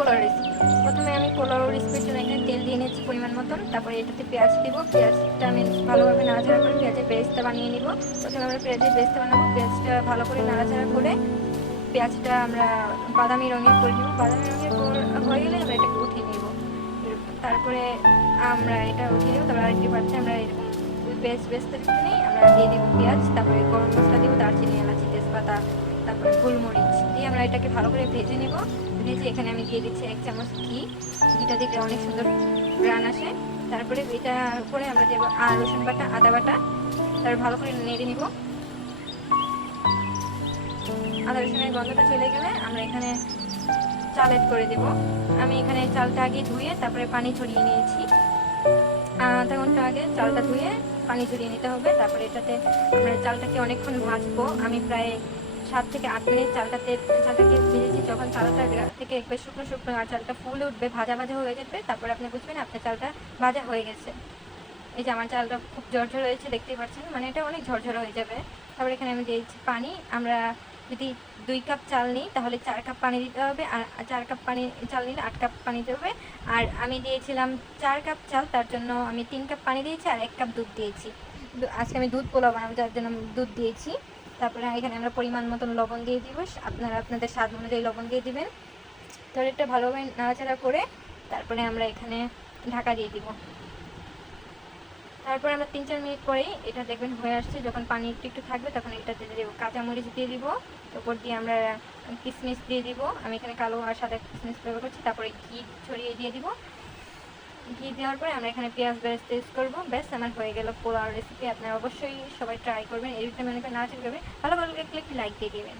Pulao recipe. প্রথমে আমি পোলাও রেসিপির জন্য এখানে তেল দিয়ে নিচ্ছি পরিমাণ মতন। তারপরে এটাতে পেঁয়াজ দিব। পেঁয়াজটা আমি ভালোভাবে নাড়াচাড়া করে পেঁয়াজের পেস্টটা বানিয়ে নিব। প্রথমে আমরা পেঁয়াজের পেস্টটা বানাবো। পেঁয়াজটা ভালো করে নাড়াচাড়া করে পেঁয়াজটা আমরা বাদামি রঙের করে নিব। বাদামি রঙের হয়ে গেলে আমরা এটাকে উঠিয়ে নিব। তারপরে আমরা এটা উঠিয়ে নেব। তারপরে আরেকটি পাত্রে আমরা এরকম পেঁয়াজ বেস্ট নেই, আমরা দিয়ে দিব পেঁয়াজ, তারপরে গরম মশলা দিব, দারচিনি, এলাচি, তেজপাতা, তারপরে গোলমরিচ দিয়ে আমরা এটাকে ভালো করে ভেজে নেব। ভেজে এখানে আমি দিয়ে দিচ্ছি 1 চামচ ঘিটা দিলে অনেক সুন্দর গ্রান আসে। তারপরে এটার উপরে আমরা দেবো রসুন বাটা, আদা বাটা, তারপর ভালো করে নেড়ে নিব। আদা রসুনের গন্ধটা চলে গেলে আমরা এখানে চাল এড করে দেব। আমি এখানে চালটা আগে ধুয়ে তারপরে পানি ছড়িয়ে নিয়েছি। আধা ঘন্টা আগে চালটা ধুয়ে পানি ঝরিয়ে নিতে হবে। তারপরে এটাতে আমরা চালটাকে অনেকক্ষণ ভাজবো। আমি প্রায় 7 থেকে 8 মিনিট চালটাকে ভেজেছি। যখন চালটা থেকে একবার শুকনো শুকনো আর চালটা ফুলে উঠবে, ভাজা ভাজা হয়ে যাবে, তারপরে আপনি বুঝবেন আপনার চালটা ভাজা হয়ে গেছে। এই যে আমার চালটা খুব ঝরঝরে হয়েছে, দেখতেই পাচ্ছেন, মানে এটা অনেক ঝরঝরে হয়ে যাবে। তারপরে এখানে আমি দিয়েছি পানি। আমরা যদি 2 কাপ চাল নিই তাহলে 4 কাপ পানি দিতে হবে, আর 4 কাপ পানি চাল নিলে 8 কাপ পানি দিতে হবে। আর আমি দিয়েছিলাম 4 কাপ চাল, তার জন্য আমি 3 কাপ পানি দিয়েছি আর 1 কাপ দুধ দিয়েছি। আজকে আমি দুধ পোলাও বানাবো, যার জন্য দুধ দিয়েছি। তারপরে এখানে আমরা পরিমাণ মতন লবণ দিয়ে দিব। আপনারা আপনাদের স্বাদ অনুযায়ী লবণ দিয়ে দিবেন। তাহলে এটা ভালোভাবে নাড়াচাড়া করে তারপরে আমরা এখানে ঢাকা দিয়ে দিব। তারপর আমরা 3-4 মিনিট পরেই এটা দেখবেন হয়ে আসছে। যখন পানি একটু একটু থাকবে তখন এটাতে দিয়ে দেবো কাঁচামরিচ দিয়ে দিব। উপর দিয়ে আমরা কিশমিশ দিয়ে দিব। আমি এখানে কালো আর সাদা কিশমিশ ব্যবহার করছি। তারপরে ঘি ছড়িয়ে দিয়ে দিব। ঘি দেওয়ার পরে আমরা এখানে পেঁয়াজ বেরেস্তা ইউজ করবো। ব্যাস আমার হয়ে গেল পোলাও রেসিপি। আপনারা অবশ্যই সবাই ট্রাই করবেন। এই রিতে মনে করে নাড়াচাড়া করবেন, ভালো ভালো লাগলে একটি লাইক দিয়ে দেবেন।